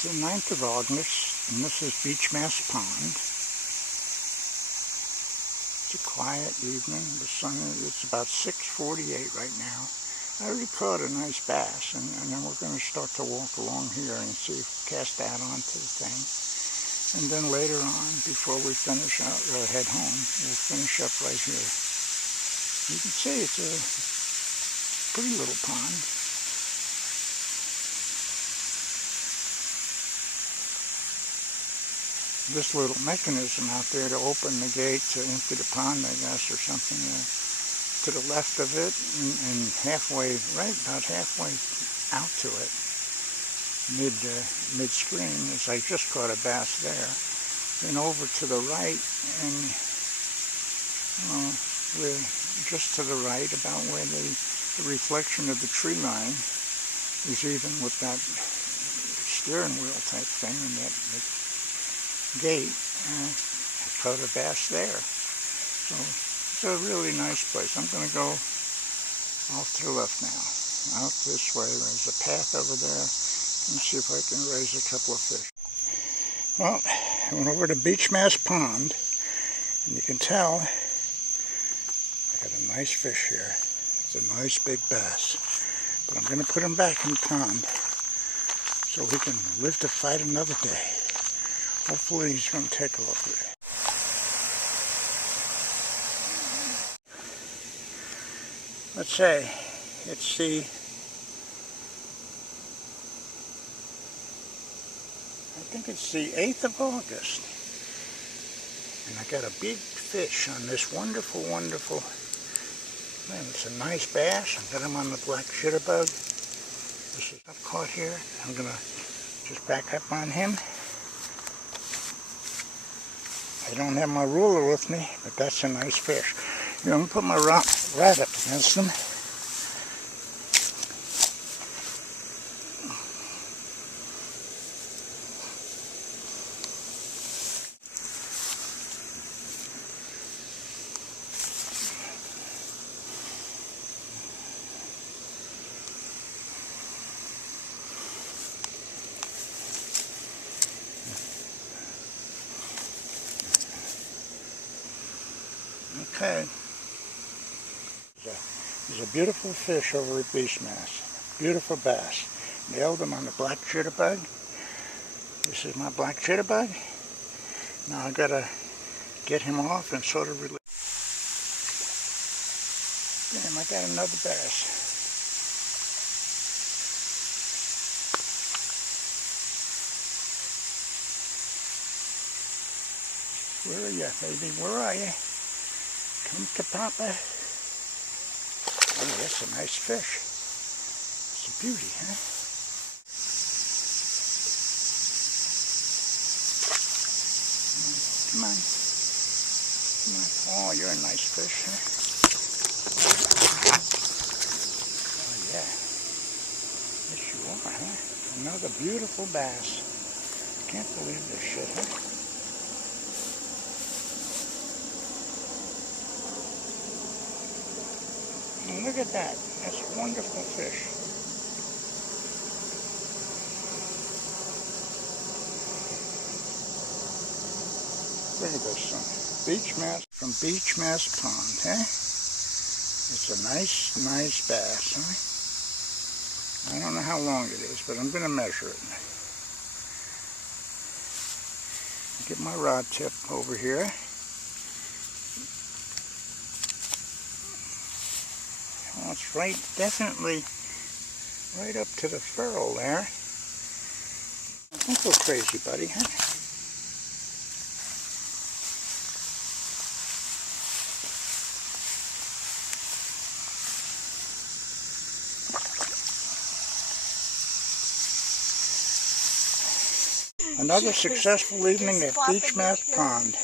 It's the 9th of August, and this is Beechmast Pond. It's a quiet evening. The sun, it's about 6:48 right now. I already caught a nice bass, and then we're going to start to walk along here and see if we cast that onto the thing. And then later on, before we finish out, head home, we'll finish up right here. You can see it's a pretty little pond. This little mechanism out there to open the gate to empty the pond, I guess, or something to the left of it, and halfway, right about halfway out to it, mid-stream, as I just caught a bass there. Then over to the right, and we're just to the right, about where the reflection of the tree line is even with that steering wheel type thing, and that gate. I caught a bass there. So it's a really nice place. I'm going to go off to the left now. Out this way. There's a path over there. And see if I can raise a couple of fish. Well, I went over to Beechmast Pond, and you can tell I got a nice fish here. It's a nice big bass. But I'm going to put him back in the pond so he can live to fight another day. Hopefully he's going to take off with it. Let's say it's the, I think it's the 8th of August. And I got a big fish on this wonderful, wonderful, man, it's a nice bass. I got him on the black jitterbug. This is up caught here. I'm going to just back up on him. I don't have my ruler with me, but that's a nice fish. I'm going to put my rod up against him. Okay. There's a beautiful fish over at Beechmast. Beautiful bass. Nailed him on the black jitterbug. This is my black jitterbug. Now I gotta get him off and sort of release. Damn, I got another bass. Where are you, baby? Where are you? Come to Papa. Oh, that's a nice fish. It's a beauty, huh? Come on. Come on. Oh, you're a nice fish, huh? Oh, yeah. Yes, you are, huh? Another beautiful bass. Can't believe this shit, huh? And look at that. That's a wonderful fish. There you go, son. Beechmast from Beechmast Pond, huh? It's a nice, nice bass, huh? I don't know how long it is, but I'm going to measure it. Get my rod tip over here. Well, it's right, definitely right up to the furrow there. Don't go crazy, buddy, huh? Another successful evening at Beechmast Pond.